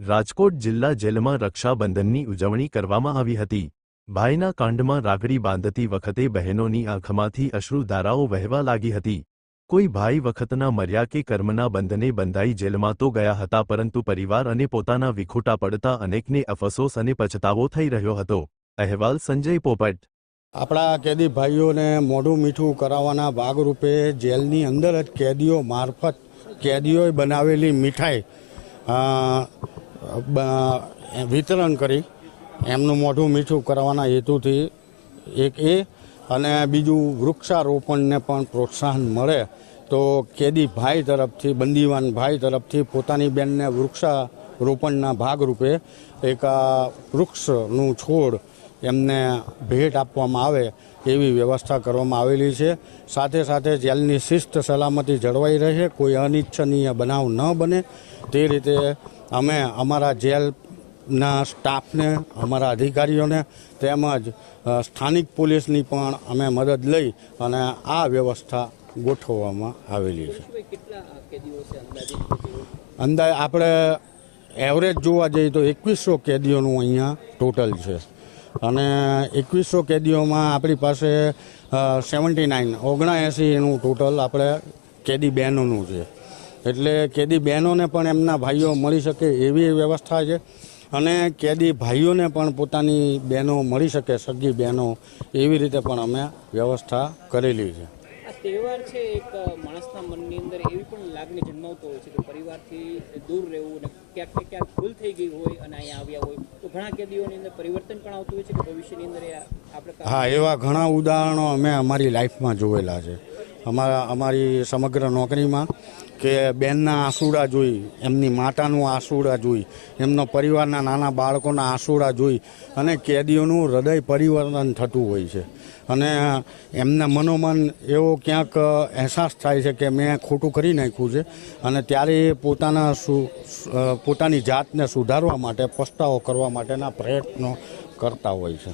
રાજકોટ જિલ્લા જેલમાં રક્ષાબંધનની ઉજવણી કરવામાં આવી હતી. ભાઈના કાંડમાં રાખડી બાંધતી વખતે બહેનોની આંખમાંથી અશ્રુધારાઓ વહેવા લાગી હતી. કોઈ ભાઈ વખતના મર્યા કે કર્મના બંધને બંધાઈ જેલમાં તો ગયા હતા પરંતુ પરિવાર અને પોતાના વિખૂટા પડતા અનેકને અફસોસ અને પછતાવો થઈ રહ્યો હતો. અહેવાલ સંજય પોપટ. આપણા કેદી ભાઈઓને મોઢું મીઠું કરાવવાના ભાગરૂપે જેલની અંદર જ કેદીઓ મારફત કેદીઓએ બનાવેલી મીઠાઈ વિતરણ કરી એમનું મોઢું મીઠું કરવાના હેતુથી એક એ અને બીજું વૃક્ષારોપણને પણ પ્રોત્સાહન મળે તો કેદી ભાઈ તરફથી, બંદીવાન ભાઈ તરફથી પોતાની બેનને વૃક્ષારોપણના ભાગરૂપે એક વૃક્ષનું છોડ એમને ભેટ આપવામાં આવે એવી વ્યવસ્થા કરવામાં આવેલી છે. સાથે સાથે જેલની શિસ્ત સલામતી જળવાઈ રહે, કોઈ અનિચ્છનીય બનાવ ન બને તે રીતે અમે અમારા જેલના સ્ટાફને, અમારા અધિકારીઓને તેમજ સ્થાનિક પોલીસની પણ અમે મદદ લઈ અને આ વ્યવસ્થા ગોઠવવામાં આવેલી છે. અંદાજ આપણે એવરેજ જોવા જઈએ તો એકવીસો કેદીઓનું અહીંયા ટોટલ છે. અને એકવીસો કેદીઓમાં આપણી પાસે સેવન્ટી નાઇન ઓગણએંસીનું ટોટલ આપણે કેદી બહેનોનું છે. એટલે કેદી બહેનોને પણ એમના ભાઈઓ મળી શકે એવી વ્યવસ્થા છે. અને કેદી ભાઈઓને પણ પોતાની બહેનો મળી શકે સગી બહેનો એવી રીતે પણ અમે વ્યવસ્થા કરેલી છે. તહેવાર છે એક માણસના મનની અંદર એવી પણ લાગણી જન્માવતો હોય છે કે પરિવારથી દૂર રહેવું અને ક્યાંક ને ક્યાંક ભૂલ થઈ ગઈ હોય અને અહીંયા આવ્યા હોય. તો ઘણા કેદીઓની અંદર પરિવર્તન પણ આવતું હોય છે કે ભવિષ્યની અંદર આ- આપણે હા એવા ઘણા ઉદાહરણો અમે અમારી લાઈફમાં જોયેલા છે. અમારા, અમારી સમગ્ર નોકરીમાં કે બેનના આંસુડા જોઈ, એમની માતાનું આંસુડા જોઈ, એમનો પરિવારના નાના બાળકોના આંસુડા જોઈ અને કેદીઓનું હૃદય પરિવર્તન થતું હોય છે. અને એમના મનોમન એવો ક્યાંક અહેસાસ થાય છે કે મેં ખોટું કરી નાખ્યું છે અને ત્યારે એ પોતાના પોતાની જાતને સુધારવા માટે, પસ્તાવો કરવા માટેના પ્રયત્નો કરતા હોય છે.